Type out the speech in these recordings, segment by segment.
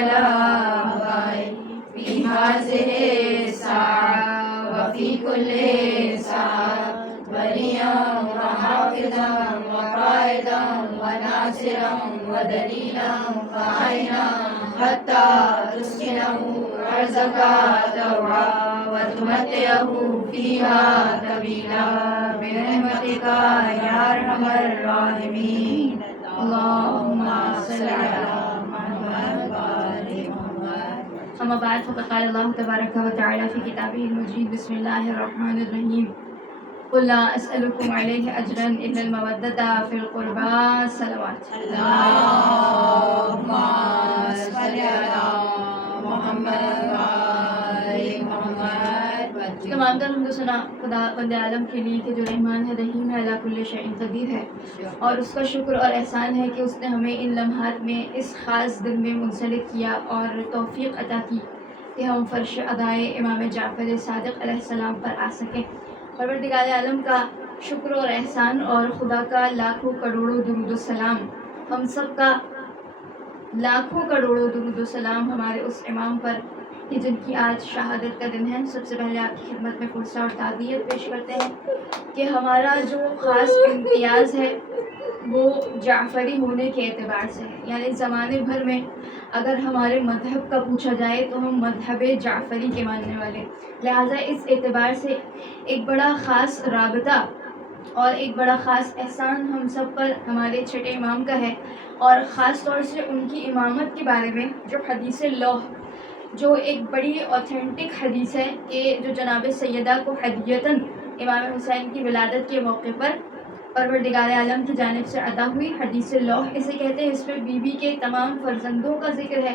على هواي في هذه الساعة وفي كل ساعة وليا وحافظا وقائدا وناصرا ودليلا وعينا حتى تسكنه أرضك طوعا وتمتعه فيها طويلا برحمتك يا أرحم الراحمين. اللهم صل على محمد وآل محمد. أما بعد فقد قال الله تبارك وتعالى في كتابه المجيد بسم الله الرحمن الرحيم قل لا أسألكم عليه أجرا إلا المودة في القربى. صلوات. اللهم صل على محمد وآل محمد. تمام تر حمد و ثنا خدا بند عالم کے لیے کہ جو رحمان ہے رحیم ہے علی کل شیء قدیر ہے، اور اس کا شکر اور احسان ہے کہ اس نے ہمیں ان لمحات میں اس خاص دن میں منسلک کیا اور توفیق عطا کی کہ ہم فرش ادائے امام جعفر صادق علیہ السلام پر آ سکیں. پروردگار عالم کا شکر اور احسان اور خدا کا لاکھوں کروڑوں درود و سلام، ہم سب کا لاکھوں کروڑوں درود و سلام ہمارے اس امام پر کہ جن کی آج شہادت کا دن ہے. سب سے پہلے آپ کی خدمت میں پرسہ اور تعزیت پیش کرتے ہیں کہ ہمارا جو خاص امتیاز ہے وہ جعفری ہونے کے اعتبار سے ہے. یعنی زمانے بھر میں اگر ہمارے مذہب کا پوچھا جائے تو ہم مذہب جعفری کے ماننے والے، لہٰذا اس اعتبار سے ایک بڑا خاص رابطہ اور ایک بڑا خاص احسان ہم سب پر ہمارے چھٹے امام کا ہے. اور خاص طور سے ان کی امامت کے بارے میں جو حدیث لوح، جو ایک بڑی اوتھینٹک حدیث ہے کہ جو جناب سیدہ کو ہدیتاً امام حسین کی ولادت کے موقع پر پروردگار عالم کی جانب سے عطا ہوئی حدیث لوح اسے کہتے ہیں. اس میں بیوی کے تمام فرزندوں کا ذکر ہے،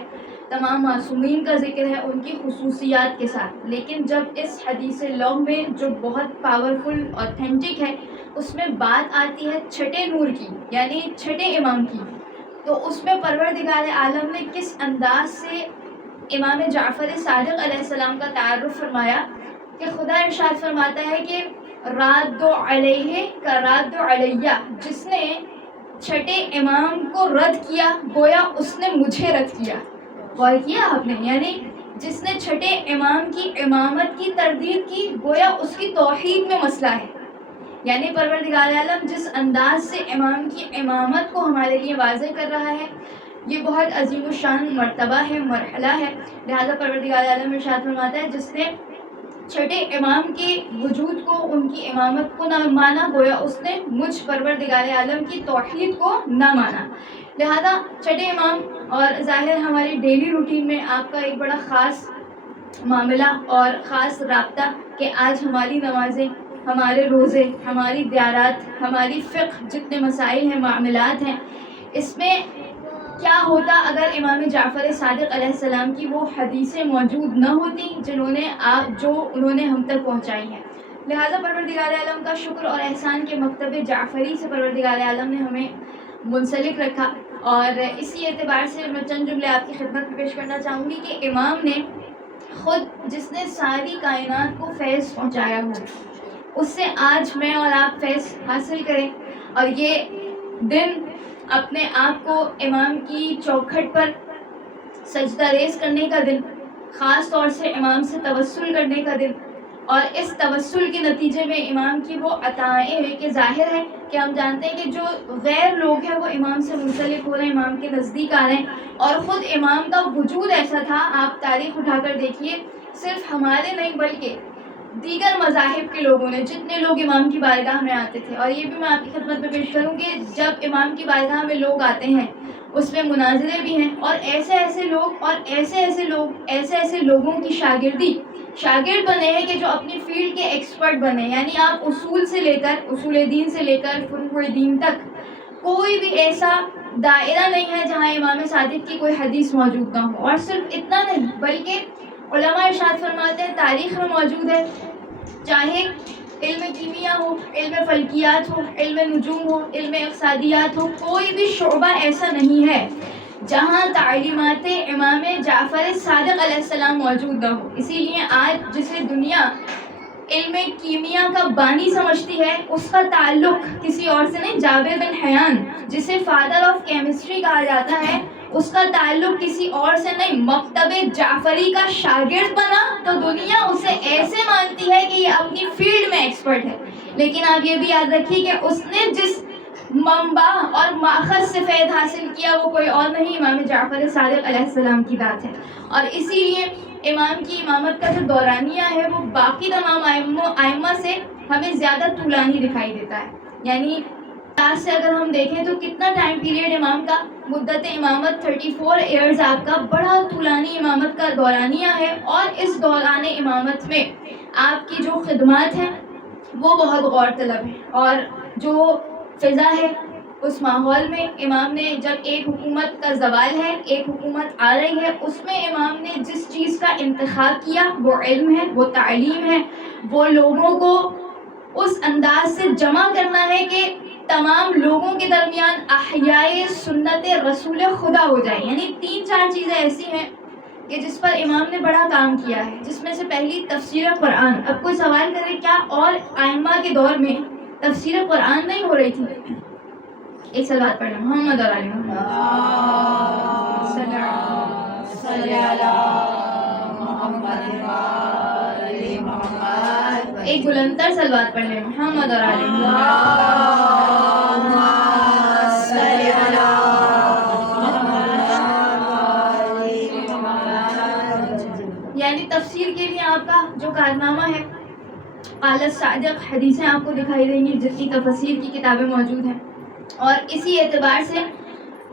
تمام معصومین کا ذکر ہے ان کی خصوصیات کے ساتھ. لیکن جب اس حدیث لوح میں جو بہت پاورفل اوتھینٹک ہے اس میں بات آتی ہے چھٹے نور کی، یعنی چھٹے امام کی، تو اس میں پروردگار عالم نے کس انداز سے امام جعفر صادق علیہ السلام کا تعارف فرمایا کہ خدا ارشاد فرماتا ہے کہ راد علیہ کا راد علیہ، جس نے چھٹے امام کو رد کیا گویا اس نے مجھے رد کیا. غور کیا آپ نے؟ یعنی جس نے چھٹے امام کی امامت کی تردید کی گویا اس کی توحید میں مسئلہ ہے. یعنی پروردگار عالم جس انداز سے امام کی امامت کو ہمارے لیے واضح کر رہا ہے یہ بہت عظیم الشان مرتبہ ہے، مرحلہ ہے. لہذا پروردگار عالم ارشاد فرماتا ہے جس نے چھٹے امام کے وجود کو، ان کی امامت کو نہ مانا گویا اس نے مجھ پروردگار عالم کی توحید کو نہ مانا. لہذا چھٹے امام، اور ظاہر ہماری ڈیلی روٹین میں آپ کا ایک بڑا خاص معاملہ اور خاص رابطہ کہ آج ہماری نمازیں، ہمارے روزے، ہماری دیارات، ہماری فقہ، جتنے مسائل ہیں، معاملات ہیں، اس میں کیا ہوتا اگر امام جعفر صادق علیہ السلام کی وہ حدیثیں موجود نہ ہوتی جو انہوں نے ہم تک پہنچائی ہیں. لہٰذا پروردگار عالم کا شکر اور احسان کے مکتب جعفری سے پروردگار عالم نے ہمیں منسلک رکھا. اور اسی اعتبار سے میں چند جملے آپ کی خدمت میں پیش کرنا چاہوں گی کہ امام نے خود جس نے ساری کائنات کو فیض پہنچایا ہو اس سے آج میں اور آپ فیض حاصل کریں، اور یہ دن اپنے آپ کو امام کی چوکھٹ پر سجدہ ریز کرنے کا دن، خاص طور سے امام سے توسل کرنے کا دن، اور اس توسل کے نتیجے میں امام کی وہ عطائیں ہیں کہ ظاہر ہے کہ ہم جانتے ہیں کہ جو غیر لوگ ہیں وہ امام سے منسلک ہو رہے ہیں، امام کے نزدیک آ رہے ہیں. اور خود امام کا وجود ایسا تھا، آپ تاریخ اٹھا کر دیکھیے، صرف ہمارے نہیں بلکہ دیگر مذاہب کے لوگوں نے، جتنے لوگ امام کی بارگاہ میں آتے تھے، اور یہ بھی میں آپ کی خدمت میں پیش کروں کہ جب امام کی بارگاہ میں لوگ آتے ہیں اس میں مناظرے بھی ہیں، اور ایسے لوگوں کی شاگرد بنے ہیں کہ جو اپنی فیلڈ کے ایکسپرٹ بنے. یعنی آپ اصول سے لے کر، اصول دین سے لے کر فروع دین تک کوئی بھی ایسا دائرہ نہیں ہے جہاں امام صادق کی کوئی حدیث موجود نہ ہو. اور صرف اتنا نہیں بلکہ علماء ارشاد فرماتے ہیں تاریخ میں موجود ہے، چاہے علم کیمیا ہو، علم فلکیات ہو، علم نجوم ہو، علم اقتصادیات ہو، کوئی بھی شعبہ ایسا نہیں ہے جہاں تعلیمات امام جعفر صادق علیہ السلام موجود نہ ہو. اسی لیے آج جسے دنیا علم کیمیا کا بانی سمجھتی ہے اس کا تعلق کسی اور سے نہیں، جابر بن حیان جسے فادر آف کیمسٹری کہا جاتا ہے اس کا تعلق کسی اور سے نہیں، مکتب جعفری کا شاگرد بنا تو دنیا اسے ایسے مانتی ہے کہ یہ اپنی فیلڈ میں ایکسپرٹ ہے. لیکن آپ یہ بھی یاد رکھیے کہ اس نے جس منبع اور ماخذ سے فیض حاصل کیا وہ کوئی اور نہیں، امام جعفر صادق علیہ السلام کی ذات ہے. اور اسی لیے امام کی امامت کا جو دورانیہ ہے وہ باقی تمام ائمہ سے ہمیں زیادہ طولانی دکھائی دیتا ہے. یعنی آج سے اگر ہم دیکھیں تو کتنا ٹائم پیریڈ امام کا، مدت امامت 34 ایئرز آپ کا بڑا طولانی امامت کا دورانیہ ہے. اور اس دوران امامت میں آپ کی جو خدمات ہیں وہ بہت غور طلب ہے. اور جو فضا ہے اس ماحول میں امام نے، جب ایک حکومت کا زوال ہے، ایک حکومت آ رہی ہے، اس میں امام نے جس چیز کا انتخاب کیا وہ علم ہے، وہ تعلیم ہے، وہ لوگوں کو اس انداز سے جمع کرنا ہے کہ تمام لوگوں کے درمیان احیاء سنت رسول خدا ہو جائے. یعنی 3-4 چیزیں ایسی ہیں کہ جس پر امام نے بڑا کام کیا ہے، جس میں سے پہلی تفسیر قرآن. اب کوئی سوال کرے کیا اور ائمہ کے دور میں تفسیر قرآن نہیں ہو رہی تھی؟ ایک صلوات پڑھ لیں محمد اور علی محمد. ایک بلندتر صلوات پڑھ لیں محمد اور علی یعنی تفسیر کے لیے آپ کا جو کارنامہ ہے، قال صادق حدیثیں آپ کو دکھائی دیں گی جتنی تفسیر کی کتابیں موجود ہیں. اور اسی اعتبار سے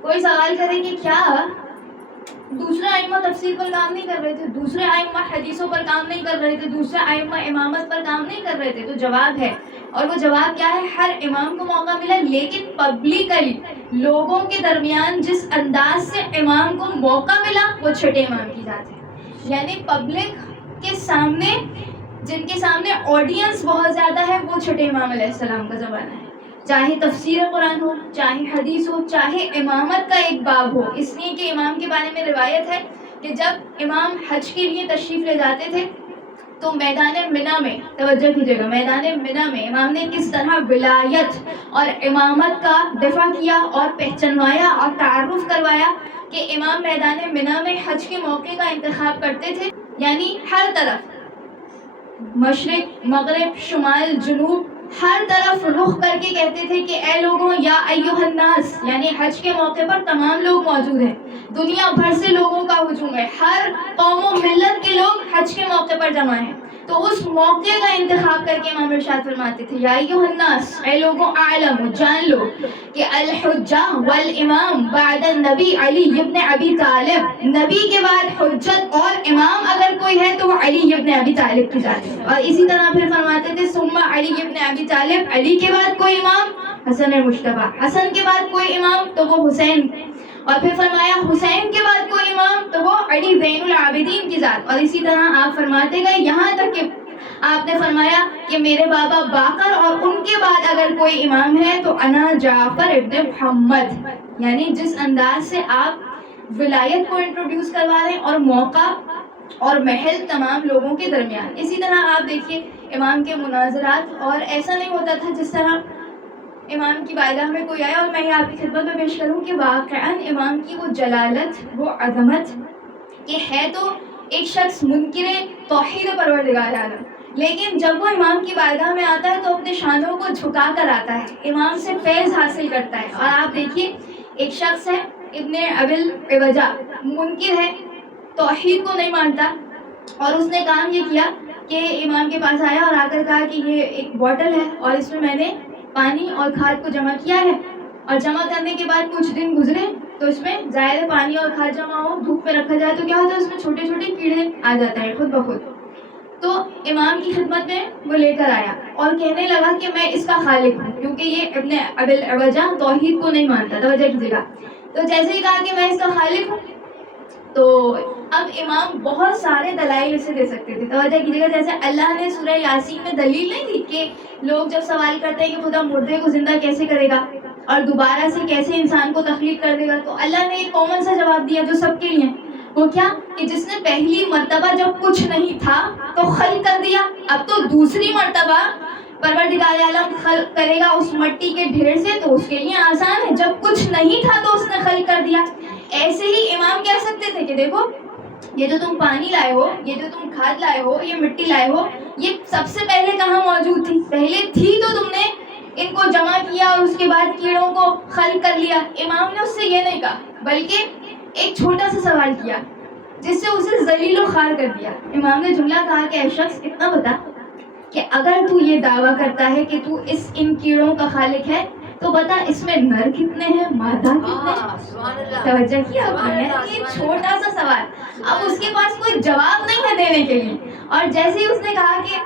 کوئی سوال کرے کہ کیا دوسرے ائمہ تفسیر پر کام نہیں کر رہے تھے، دوسرے ائمہ حدیثوں پر کام نہیں کر رہے تھے، دوسرے ائمہ امامت پر کام نہیں کر رہے تھے؟ تو جواب ہے، اور وہ جواب کیا ہے؟ ہر امام کو موقع ملا، لیکن پبلکلی لوگوں کے درمیان جس انداز سے امام کو موقع ملا وہ چھٹے امام کی ذات ہے. یعنی پبلک کے سامنے، جن کے سامنے آڈینس بہت زیادہ ہے، وہ چھٹے امام علیہ السلام کا زمانہ ہے. چاہے تفسیر قرآن ہو، چاہے حدیث ہو، چاہے امامت کا ایک باب ہو. اس لیے کہ امام کے بارے میں روایت ہے کہ جب امام حج کے لیے تشریف لے جاتے تھے تو میدان منی میں، توجہ کیجیے گا، میدان منی میں امام نے کس طرح ولایت اور امامت کا دفاع کیا اور پہچنوایا اور تعارف کروایا کہ امام میدان منی میں حج کے موقع کا انتخاب کرتے تھے. یعنی ہر طرف، مشرق، مغرب، شمال، جنوب، ہر طرف رخ کر کے کہتے تھے کہ اے لوگوں، یا ایھا الناس، یعنی حج کے موقع پر تمام لوگ موجود ہیں، دنیا بھر سے لوگوں کا ہجوم ہے، ہر قوم و ملت کے لوگ حج کے موقع پر جمع ہیں. تو اس موقع کا انتخاب کر کے امام ارشاد فرماتے تھے، یا ایھا الناس، اے لوگوں، اعلم، جان لو کہ الحجہ والامام بعد النبی علی ابن ابی طالب، نبی کے بعد حجت اور امام اگر کوئی ہے تو وہ علی ابن ابی طالب کی ذات ہے. اور اسی طرح پھر فرماتے تھے، ثم علی ابن ابی طالب، علی کے بعد کوئی امام حسن مجتبیٰ، حسن کے بعد کوئی امام تو وہ حسین. اور پھر فرمایا حسین کے بعد کوئی امام تو وہ علی زین العابدین کی ذات. اور اسی طرح آپ فرماتے گئے یہاں تک کہ آپ نے فرمایا کہ میرے بابا باقر اور ان کے بعد اگر کوئی امام ہے تو انا جعفر ابن محمد. یعنی جس انداز سے آپ ولایت کو انٹروڈیوس کروا رہے ہیں اور موقع اور محل تمام لوگوں کے درمیان. اسی طرح آپ دیکھیے امام کے مناظرات، اور ایسا نہیں ہوتا تھا جس طرح امام کی بارگاہ میں کوئی آیا، اور میں یہ آپ کی خدمت میں پیش کروں کہ واقعاً امام کی وہ جلالت، وہ عظمت کہ ہے تو ایک شخص منکر توحید پروردگار عالم، لیکن جب وہ امام کی بارگاہ میں آتا ہے تو اپنے شانوں کو جھکا کر آتا ہے، امام سے فیض حاصل کرتا ہے. اور آپ دیکھیے ایک شخص ہے ابن ابی العوجہ، منکر ہے، توحید کو نہیں مانتا، اور اس نے کام یہ کیا کہ امام کے پاس آیا اور آ کر کہا کہ یہ ایک بوٹل ہے اور اس میں میں نے پانی اور کھاد کو جمع کیا ہے، اور جمع کرنے کے بعد کچھ دن گزرے تو اس میں ظاہر پانی اور کھاد جمع ہو، دھوپ میں رکھا جائے تو کیا ہوتا ہے، اس میں چھوٹے چھوٹے کیڑے آ جاتے ہیں خود بخود. تو امام کی خدمت میں وہ لے کر آیا اور کہنے لگا کہ میں اس کا خالق ہوں، کیونکہ یہ ابن ابی العوجہ توحید کو نہیں مانتا. توجہ کیجیے گا. تو جیسے ہی کہا کہ میں اس کا خالق ہوں تو اب امام بہت سارے دلائل اسے دے سکتے تھے. توجہ کیجیے گا. جیسے اللہ نے سورہ یاسین میں دلیل نہیں دی کہ لوگ جب سوال کرتے ہیں کہ خدا مردے کو زندہ کیسے کرے گا اور دوبارہ سے کیسے انسان کو تخلیق کر دے گا، تو اللہ نے ایک کامن سا جواب دیا جو سب کے لیے. وہ کیا کہ جس نے پہلی مرتبہ جب کچھ نہیں تھا تو خلق کر دیا، اب تو دوسری مرتبہ پروردگار عالم خلق کرے گا اس مٹی کے ڈھیر سے، تو اس کے لیے آسان ہے. جب کچھ نہیں تھا تو اس نے خلق کر دیا. ایسے ہی امام کہہ سکتے تھے کہ دیکھو یہ جو تم پانی لائے ہو، یہ جو تم کھاد لائے ہو، یہ مٹی لائے ہو، یہ سب سے پہلے کہاں موجود تھی؟ پہلے تھی تو تم نے ان کو جمع کیا اور اس کے بعد کیڑوں کو خلق کر لیا۔ امام نے اس سے یہ نہیں کہا، بلکہ ایک چھوٹا سا سوال کیا جس سے اسے ذلیل و خوار کر دیا۔ امام نے جملہ کہا کہ اے شخص اتنا بتا کہ اگر تو یہ دعویٰ کرتا ہے کہ تو ان کیڑوں کا خالق ہے تو بتا اس میں نر کتنے ہیں، مادہ کتنے ہیں؟ توجہ کیا آپ نے؟ یہ چھوٹا سا سوال، اب اس کے پاس کوئی جواب نہیں ہے دینے کے لیے، اور جیسے ہی اس نے کہا کہ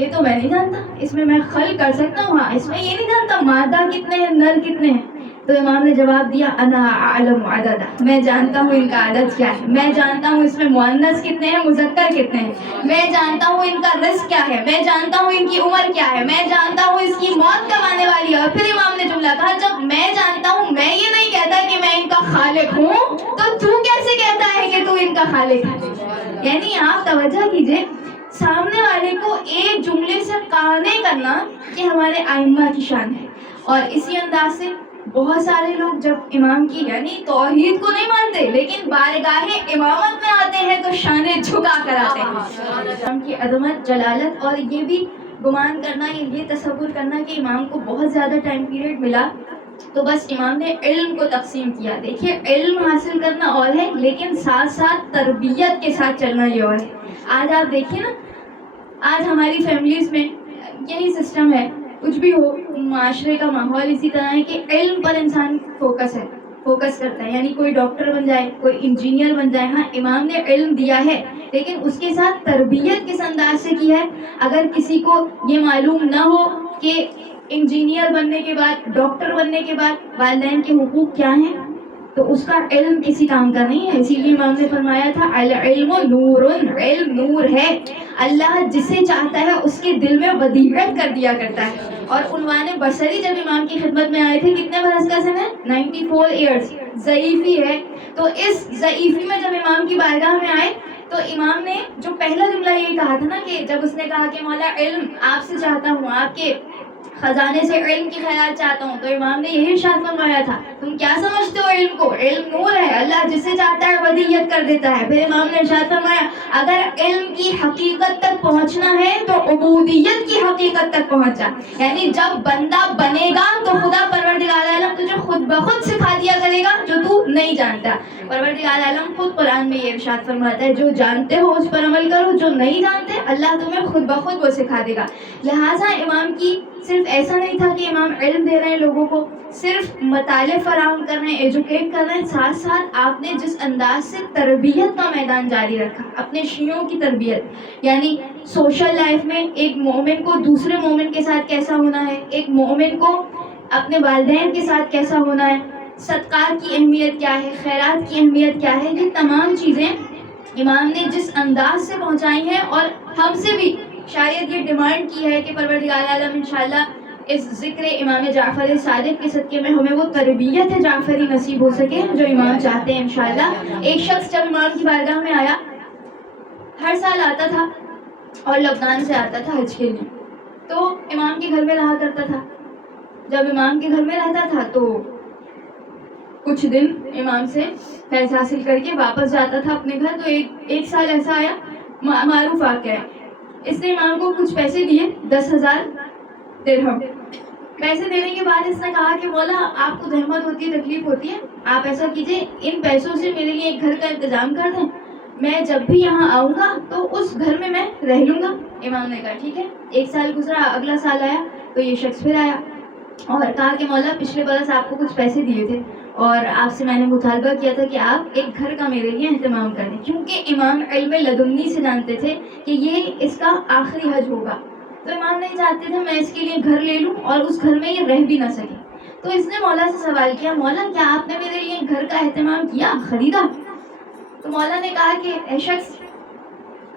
یہ تو میں نہیں جانتا، اس میں خلق کر سکتا ہوں، ہاں اس میں یہ نہیں جانتا مادہ کتنے ہیں، نر کتنے ہیں، تو امام نے جواب دیا انا اعلم عددا، میں جانتا ہوں ان کا عدد کیا ہے، میں جانتا ہوں اس میں مؤنث کتنے ہیں، مذکر کتنے ہیں، میں جانتا ہوں ان کا رزق کیا ہے، میں جانتا ہوں ان کی عمر کیا ہے، میں جانتا ہوں اس کی موت کب آنے والی ہے۔ اور پھر امام نے جملہ کہا جب میں جانتا ہوں، میں یہ نہیں کہتا کہ میں ان کا خالق ہوں، تو کیسے کہتا ہے کہ تو ان کا خالق ہے؟ یعنی آپ توجہ کیجئے، سامنے والے کو ایک جملے سے قانع کرنا کہ ہمارے ائمہ کی شان ہے۔ اور اسی انداز سے بہت سارے لوگ جب امام کی یعنی توحید کو نہیں مانتے لیکن بارگاہ امامت میں آتے ہیں تو شانیں جھکا کر آتے ہیں۔ امام کی عظمت، جلالت، اور یہ بھی گمان کرنا، یہ تصور کرنا کہ امام کو بہت زیادہ ٹائم پیریڈ ملا تو بس امام نے علم کو تقسیم کیا۔ دیکھیے علم حاصل کرنا اور ہے لیکن ساتھ ساتھ تربیت کے ساتھ چلنا یہ اور ہے۔ آج آپ دیکھیے نا، آج ہماری فیملیز میں یہی سسٹم ہے، کچھ بھی ہو معاشرے کا ماحول اسی طرح ہے کہ علم پر انسان فوکس کرتا ہے، یعنی کوئی ڈاکٹر بن جائے، کوئی انجینئر بن جائے۔ ہاں امام نے علم دیا ہے لیکن اس کے ساتھ تربیت کس انداز سے کی ہے۔ اگر کسی کو یہ معلوم نہ ہو کہ انجینئر بننے کے بعد، ڈاکٹر بننے کے بعد والدین کے حقوق کیا ہیں تو اس کا علم کسی کام کا نہیں ہے۔ اسی لیے امام نے فرمایا تھا العلم نور، علم نور ہے، اللہ جسے چاہتا ہے اس کے دل میں بصیرت کر دیا کرتا ہے۔ اور عنوان بصری جب امام کی خدمت میں آئے تھے، کتنے برس کا سن ہے؟ 94 ایئرز، ضعیفی ہے۔ تو اس ضعیفی میں جب امام کی بارگاہ میں آئے تو امام نے جو پہلا جملہ یہ کہا تھا نا کہ جب اس نے کہا کہ مولا علم آپ سے چاہتا ہوں، آپ کے خزانے سے علم کی خیرات چاہتا ہوں، تو امام نے یہی ارشاد فرمایا تھا تم کیا سمجھتے ہو علم کو؟ علم نور ہے، اللہ جسے چاہتا ہے ودیت کر دیتا ہے۔ پھر امام نے ارشاد فرمایا اگر علم کی حقیقت تک پہنچنا ہے تو عبودیت کی حقیقت تک پہنچا، یعنی جب بندہ بنے گا تو خدا پروردگار عالم تجھے خود بخود سکھا دیا کرے گا جو تو نہیں جانتا۔ پروردگار عالم خود قرآن میں یہ ارشاد فرماتا ہے جو جانتے ہو اس پر عمل کرو، جو نہیں جانتے اللہ تمہیں خود بخود وہ سکھا دے گا۔ لہٰذا امام کی صرف ایسا نہیں تھا کہ امام علم دے رہے ہیں لوگوں کو، صرف مطالعے فراہم کر رہے ہیں، ایجوکیٹ کر رہے ہیں، ساتھ ساتھ آپ نے جس انداز سے تربیت کا میدان جاری رکھا، اپنے شیعوں کی تربیت، یعنی سوشل لائف میں ایک مومن کو دوسرے مومن کے ساتھ کیسا ہونا ہے، ایک مومن کو اپنے والدین کے ساتھ کیسا ہونا ہے، صدقات کی اہمیت کیا ہے، خیرات کی اہمیت کیا ہے، یہ تمام چیزیں امام نے جس انداز سے پہنچائی ہیں، اور ہم سے بھی شاید یہ ڈیمانڈ کی ہے کہ پروردگار عالم انشاءاللہ اس ذکر امام جعفر صادق کے صدقے میں ہمیں وہ تربیت جعفری نصیب ہو سکے جو امام چاہتے ہیں انشاءاللہ۔ ایک شخص جب امام کی بارگاہ میں آیا، ہر سال آتا تھا اور لبنان سے آتا تھا حج کے لیے، تو امام کے گھر میں رہا کرتا تھا۔ جب امام کے گھر میں رہتا تھا تو کچھ دن امام سے فیض حاصل کر کے واپس جاتا تھا اپنے گھر۔ تو ایک سال ایسا آیا، معروف واقعہ ہے، اس نے امام کو کچھ پیسے دیے، 10,000 درہم۔ پیسے دینے کے بعد اس نے کہا کہ مولا آپ کو زحمت ہوتی ہے، تکلیف ہوتی ہے، آپ ایسا کیجئے ان پیسوں سے میرے لیے ایک گھر کا انتظام کر دیں، میں جب بھی یہاں آؤں گا تو اس گھر میں رہ لوں گا۔ امام نے کہا ٹھیک ہے۔ ایک سال گزرا، اگلا سال آیا تو یہ شخص پھر آیا اور کہا کہ مولا پچھلے برس آپ کو کچھ پیسے دیے تھے اور آپ سے میں نے مطالبہ کیا تھا کہ آپ ایک گھر کا میرے لیے اہتمام کر دیں، کیونکہ امام علم لدنی سے جانتے تھے کہ یہ اس کا آخری حج ہوگا، تو امام نہیں چاہتے تھے میں اس کے لیے گھر لے لوں اور اس گھر میں یہ رہ بھی نہ سکے۔ تو اس نے مولا سے سوال کیا مولا کیا آپ نے میرے لیے گھر کا اہتمام کیا، خریدا؟ تو مولا نے کہا کہ اے شخص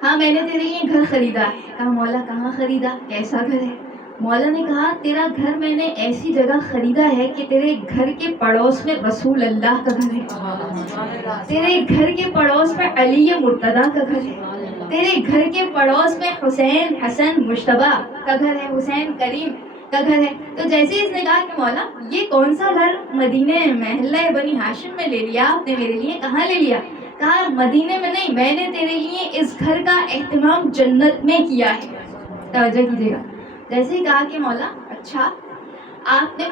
ہاں میں نے تیرے لیے گھر خریدا ہے۔ کہا مولا کہاں خریدا، کیسا گھر ہے؟ مولا نے کہا تیرا گھر میں نے ایسی جگہ خریدا ہے کہ تیرے گھر کے پڑوس میں رسول اللہ کا گھر ہے، تیرے گھر کے پڑوس میں علی مرتضیٰ کا گھر ہے، تیرے گھر کے پڑوس میں حسین حسن مجتبیٰ کا گھر ہے، حسین کریم کا گھر ہے. تو جیسے اس نے کہا کہ مولا یہ کون سا گھر مدینے محلہ بنی ہاشم میں لے لیا آپ نے میرے لیے, کہاں لے لیا؟ کہا مدینے میں نہیں, میں نے تیرے لیے اس گھر کا اہتمام جنت میں کیا ہے. توجہ کیجیے گا. جیسے ہی کہا کہ مولا اچھا آپ نے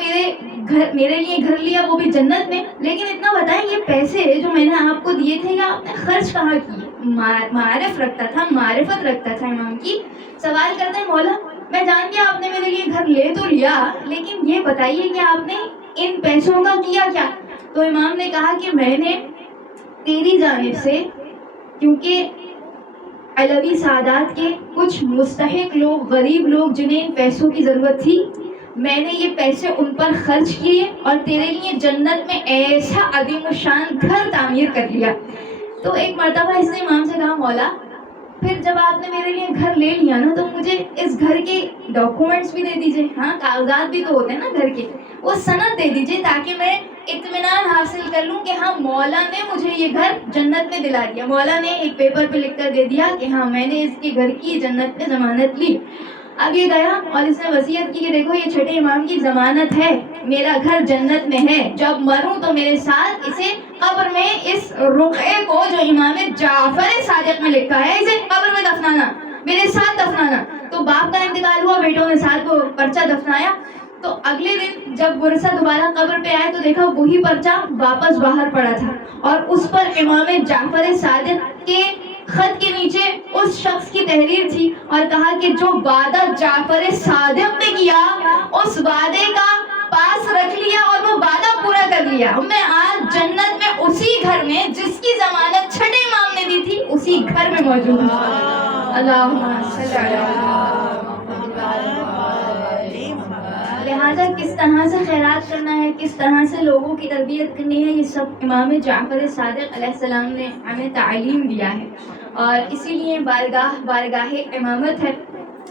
میرے لیے گھر لیا وہ بھی جنت میں, لیکن اتنا بتائیں یہ پیسے جو میں نے آپ کو دیے تھے یا آپ نے خرچ کہاں کیے؟ معرفت رکھتا تھا امام کی. سوال کرتے ہیں مولا میں جان گیا آپ نے میرے لیے گھر لے تو لیا, لیکن یہ بتائیے کہ آپ نے ان پیسوں کا کیا کیا؟ تو امام نے کہا کہ میں نے تیری جانب سے, کیونکہ علوی سادات کے کچھ مستحق لوگ, غریب لوگ جنہیں ان پیسوں کی ضرورت تھی, میں نے یہ پیسے ان پر خرچ کیے اور تیرے لیے جنت میں ایسا عظیم الشان گھر تعمیر کر لیا. تو ایک مرتبہ اس نے امام سے کہا مولا پھر جب آپ نے میرے لیے گھر لے لیا نا تو مجھے اس گھر کے ڈاکومنٹس بھی دے دیجیے. ہاں کاغذات بھی تو ہوتے ہیں نا گھر کے, وہ سند دے دیجیے تاکہ میں اطمینان حاصل کر لوں کہ ہاں مولا نے مجھے یہ گھر جنت میں دلا دیا. مولا نے ایک پیپر پہ لکھ کر دے دیا کہ ہاں میں نے اس کے گھر کی جنت میں ضمانت لی. اب یہ گیا اور اس نے وصیت کی کہ دیکھو یہ چھٹے امام کی ضمانت ہے, میرا گھر جنت میں ہے, جب مروں تو میرے ساتھ اسے قبر میں اس رقعے کو جو امام جعفر صادق میں لکھا ہے اسے قبر میں دفنانا, میرے ساتھ دفنانا. تو باپ کا انتقال ہوا, بیٹوں نے ساتھ وہ پرچہ دفنایا. تو اگلے دن جب ورثہ دوبارہ قبر پہ آئے تو دیکھا وہی پرچہ واپس باہر پڑا تھا, اور اس پر امام جعفر صادق کے خط کے نیچے اس شخص کی تحریر تھی, اور کہا کہ جو وعدہ جعفر صادق نے کیا اس وعدے کا پاس رکھ لیا اور وہ وعدہ پورا کر لیا. میں آج جنت میں اسی گھر میں جس کی ضمانت چھٹے امام نے دی تھی اسی گھر میں موجود ہوں. اللہم صلی اللہ. لہٰذا کس طرح سے خیرات کرنا ہے, کس طرح سے لوگوں کی تربیت کرنی ہے, یہ سب امام جعفر صادق علیہ السلام نے ہمیں تعلیم دیا ہے, اور اسی لیے بارگاہ امامت ہے.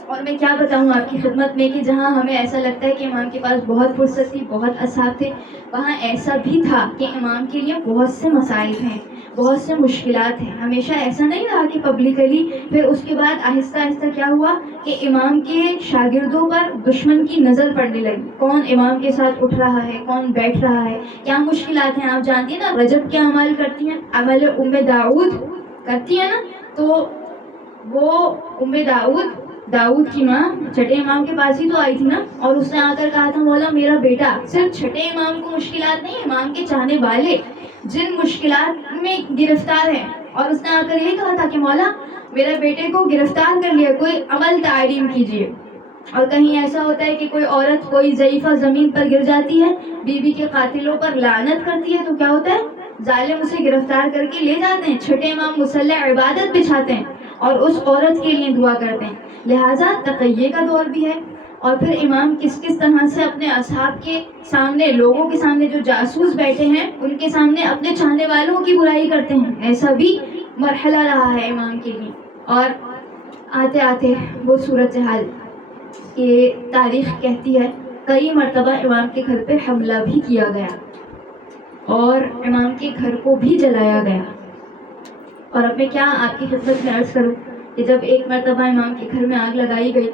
اور میں کیا بتاؤں آپ کی خدمت میں کہ جہاں ہمیں ایسا لگتا ہے کہ امام کے پاس بہت فرصت تھی, بہت اصحاب تھے, وہاں ایسا بھی تھا کہ امام کے لیے بہت سے مسائل ہیں, بہت سے مشکلات ہیں. ہمیشہ ایسا نہیں رہا کہ پبلکلی. پھر اس کے بعد آہستہ آہستہ کیا ہوا کہ امام کے شاگردوں پر دشمن کی نظر پڑنے لگی, کون امام کے ساتھ اٹھ رہا ہے, کون بیٹھ رہا ہے, کیا مشکلات ہیں. آپ جانتی ہیں نا رجب کیا عمل کرتی ہیں, عمل ام داؤد کرتی ہے نا, تو وہ داؤد کی ماں چھٹے امام کے پاس ہی تو آئی تھی نا, اور اس نے آ کر کہا تھا مولا میرا بیٹا, صرف چھٹے امام کو مشکلات نہیں, امام کے چاہنے والے جن مشکلات میں گرفتار ہیں, اور اس نے آ کر یہ کہا تھا کہ مولا میرے بیٹے کو گرفتار کر لیا, کوئی عمل تعلیم کیجیے. اور کہیں ایسا ہوتا ہے کہ کوئی عورت کوئی ضعیفہ زمین پر گر جاتی ہے, بیوی کے قاتلوں پر لعنت کرتی ہے, تو کیا ہوتا ہے ظالم اسے گرفتار کر کے لے جاتے ہیں, چھٹے امام مصلی عبادت بچھاتے ہیں اور اس عورت کے لیے دعا کرتے ہیں. لہٰذا تقیے کا دور بھی ہے. اور پھر امام کس طرح سے اپنے اصحاب کے سامنے, لوگوں کے سامنے جو جاسوس بیٹھے ہیں ان کے سامنے اپنے چاہنے والوں کی برائی کرتے ہیں, ایسا بھی مرحلہ رہا ہے امام کے لیے. اور آتے آتے وہ صورتحال کہ تاریخ کہتی ہے کئی مرتبہ امام کے گھر پہ حملہ بھی کیا گیا اور امام کے گھر کو بھی جلایا گیا. اور اب میں کیا آپ کی خدمت میں عرض کروں کہ جب ایک مرتبہ امام کے گھر میں آگ لگائی گئی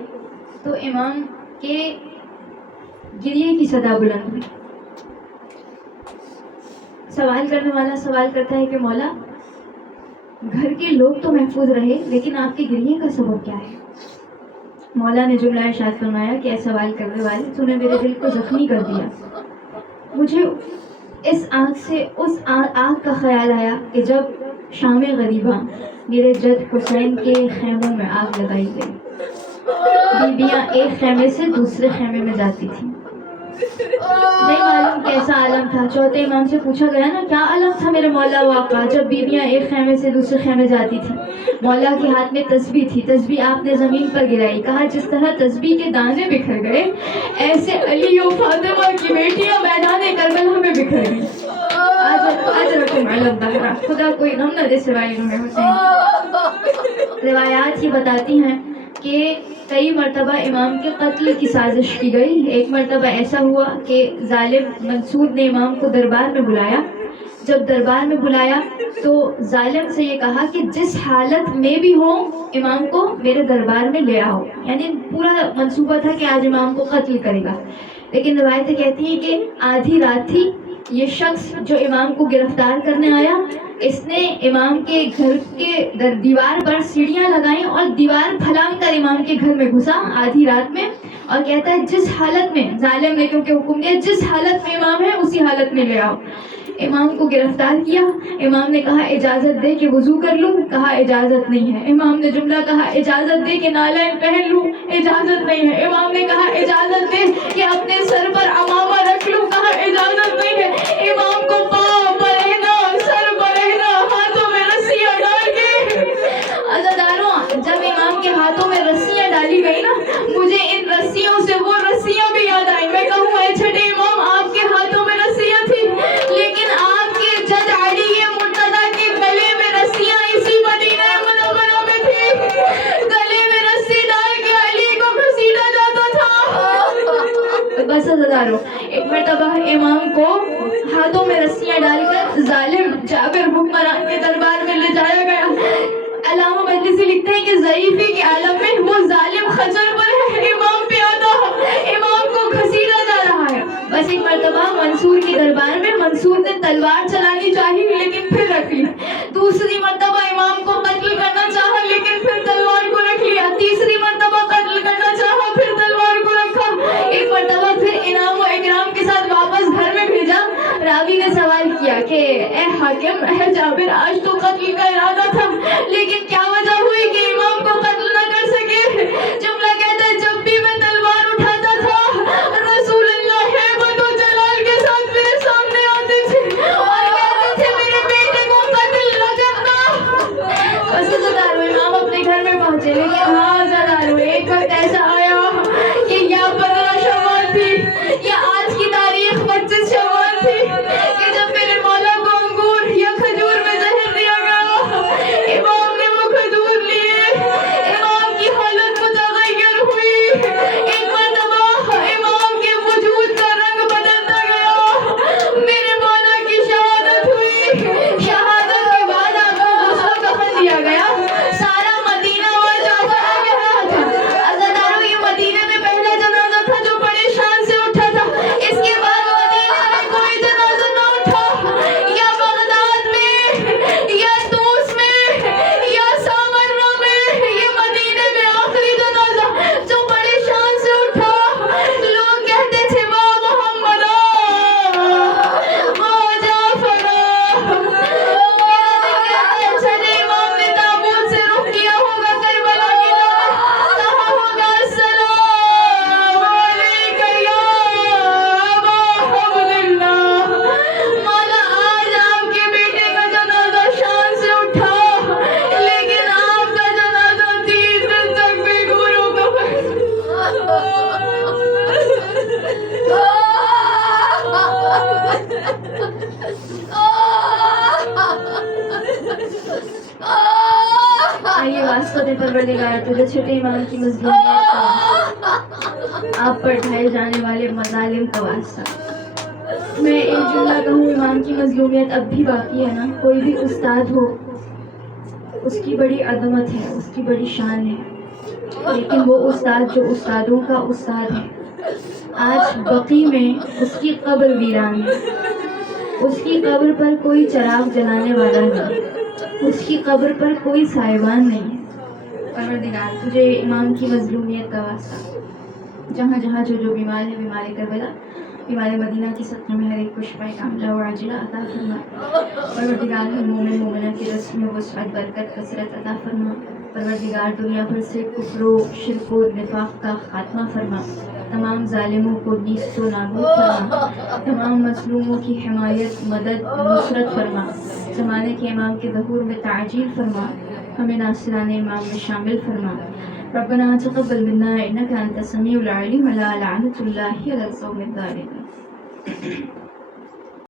تو امام کے گریے کی صدا بلند ہوئی. سوال کرنے والا سوال کرتا ہے کہ مولا گھر کے لوگ تو محفوظ رہے لیکن آپ کے گریے کا سبب کیا ہے؟ مولا نے جملہ ارشاد فرمایا کہ اے سوال کرنے والے تو نے میرے دل کو زخمی کر دیا. مجھے اس آنکھ سے اس آنکھ کا خیال آیا کہ جب شام غریباں میرے جد حسین کے خیموں میں آگ لگائی گئی, بیویاں ایک خیمے سے دوسرے خیمے میں جاتی تھیں. نہیں معلوم کیسا عالم تھا. چوتھے امام سے پوچھا گیا نا کیا عالم تھا میرے مولا و آقا جب بیویاں ایک خیمے سے دوسرے خیمے جاتی تھیں؟ مولا کے ہاتھ میں تسبیح تھی, تسبیح آپ نے زمین پر گرائی. کہا جس طرح تسبیح کے دانے بکھر گئے ایسے علی و فاطمہ کی بیٹیاں میدان کربلا میں بکھر گئی. آج رقم علم بہرا, خدا کوئی غم نہ دے سوائے امام حسین. روایات یہ بتاتی ہیں کہ کئی مرتبہ امام کے قتل کی سازش کی گئی. ایک مرتبہ ایسا ہوا کہ ظالم منصور نے امام کو دربار میں بلایا, جب دربار میں بلایا تو ظالم سے یہ کہا کہ جس حالت میں بھی ہو امام کو میرے دربار میں لے آؤ. یعنی پورا منصوبہ تھا کہ آج امام کو قتل کرے گا. لیکن روایتیں کہتی ہیں کہ آدھی رات تھی، یہ شخص جو امام کو گرفتار کرنے آیا اس نے امام کے گھر کے دیوار پر سیڑھیاں لگائیں اور دیوار پھلانگ کر امام کے گھر میں گھسا آدھی رات میں، اور کہتا ہے جس حالت میں، ظالم نے کیونکہ حکم دیا جس حالت میں امام ہے اسی حالت میں لے آؤ. امام کو گرفتار کیا. امام نے کہا اجازت دے کہ وضو کر لوں، کہا اجازت نہیں ہے. امام نے جملہ کہا اجازت دے کہ نالین پہن لوں، اجازت نہیں ہے. امام نے کہا اجازت دے کہ اپنے سر پر عمامہ رکھ لوں، کہا اجازت نہیں ہے. امام کو پاؤں پر رہنا، سر پر رہنا، ہاتھوں میں رسیاں ڈال کے. عزاداروں، جب امام کے ہاتھوں میں رسیاں ڈالی گئی نا، مجھے ان رسیوں سے وہ رسیاں بھی یاد آئیں. میں کہوں اے چھٹے امام، آپ کے ہاتھوں میں رسیاں تھی، لیکن آپ کے جج علی مرتضیٰ کے گلے میں رسیاں اسی مدینہ منورہ میں تھی. گلے میں رسی ڈال کے علی کو گھسیٹا جاتا تھا. بس عزاداروں، ایک مرتبہ امام کو ہاتھوں میں رسیاں ڈال کر ظالم جابر حکمران کے دربار میں لے جایا گیا. علامہ مجلسی لکھتے ہیں کہ ضعیفی کے عالم میں وہ ظالم خچر پر ہے، امام پہ آتا، امام کو گھسیٹا جا رہا ہے. بس ایک مرتبہ منصور کے دربار میں منصور نے تلوار چلانی چاہی لیکن پھر رکھ لی. دوسری مرتبہ امام کو قتل کرنا چاہا لیکن پھر تلوار کو رکھ لیا. تیسری مرتبہ قتل کرنا چاہا پھر تلوار کو رکھا. ایک مرتبہ پھر انعام و اکرام کے ساتھ واپس گھر میں بھیجا. راوی نے سوال کیا کہ اے حاکم، اے جابر، آج تو قتل کا ارادہ تھا لیکن کیا وجہ ہوئی کہ امام کو قتل نہ کر سکے؟ جملہ کہتا ہے جب بھی میں تلوار اٹھاتا تھا رسول اللہ ہیبت و جلال کے ساتھ میرے سامنے آتے تھے اور کہتے تھے میرے بیٹے کو قتل نہ کرنا. بس عزادارو، امام اپنے گھر میں پہنچے. لیکن ہاں عزادارو، ایک وقت ایسا آیا کہ یا 15 شوال تھی یا آج کی تاریخ 25 شوال تھی کہ جب میرے مولا کو انگور یا کھجور میں زہر دیا گیا. امام نے وہ کھجور لیے، امام کی حالت متغیر ہوئی. ایک مرتبہ امام کے وجود کا رنگ بدلتا گیا. میرے مولا کی شہادت ہوئی. شہادت کے بعد آپ کو غسل کفن دیا گیا. سارا مدینہ وہاں جا کر آ رہا تھا. عزادارو، یہ مدینے میں پہلا جنازہ تھا جو بڑے شان سے اٹھا تھا. اس کے بعد مدینے میں کوئی جنازہ نہ اٹھا. یا بغداد میں یا طوس میں یا سامرہ میں، یہ مدینے میں آخری جنازہ جو بڑے شان سے اٹھا. لوگ کہتے تھے واہ محمد، واہ جعفر. چھٹے امام نے تابوت سے رخ کیا ہوگا کربلا کی طرف، کہا ہوگا السلام علیک یا ابا عبداللہ. مولا، آج آپ کے بیٹے کا جنازہ شان سے اٹھا لیکن آپ کا جنازہ 3 دن تک بے گوروں کا آئیے واسطہ دے پروردگار تجھے چھٹے امام کی مظلومیت کا، آپ پر ڈھائے جانے والے مظالم کا واسطہ. میں ایک جملہ کہوں، امام کی مظلومیت اب بھی باقی ہے نا. کوئی بھی استاد ہو، اس کی بڑی عظمت ہے، اس کی بڑی شان ہے، لیکن وہ استاد جو استادوں کا استاد ہے، آج بقی میں اس کی قبر ویران ہے. اس کی قبر پر کوئی چراغ جلانے والا نہیں، اس کی قبر پر کوئی سائبان نہیں. پروردگار تجھے امام کی مظلومیت کا واسطہ، جہاں جہاں جو بیمار ہے، بیمار کربلا، بیمار مدینہ کی سطح میں ہر ایک کو شفا کاملہ و عاجلہ عطا فرما. پروردگار ہر مومن مومنہ کی رزق میں وسعت، برکت، کثرت عطا فرما. پروردگار دنیا بھر سے کفر و شرک و نفاق کا خاتمہ فرما. تمام ظالموں کو نیست و نابود فرما. تمام مظلوموں کی حمایت، مدد، نصرت فرما. زمانے کے امام کے ظہور میں تعجیل فرما. ہمیں ناصران امام میں شامل فرما. ربنا تقبل منا انك انت السميع العليم ولا لعنة الله على القوم الظالمين.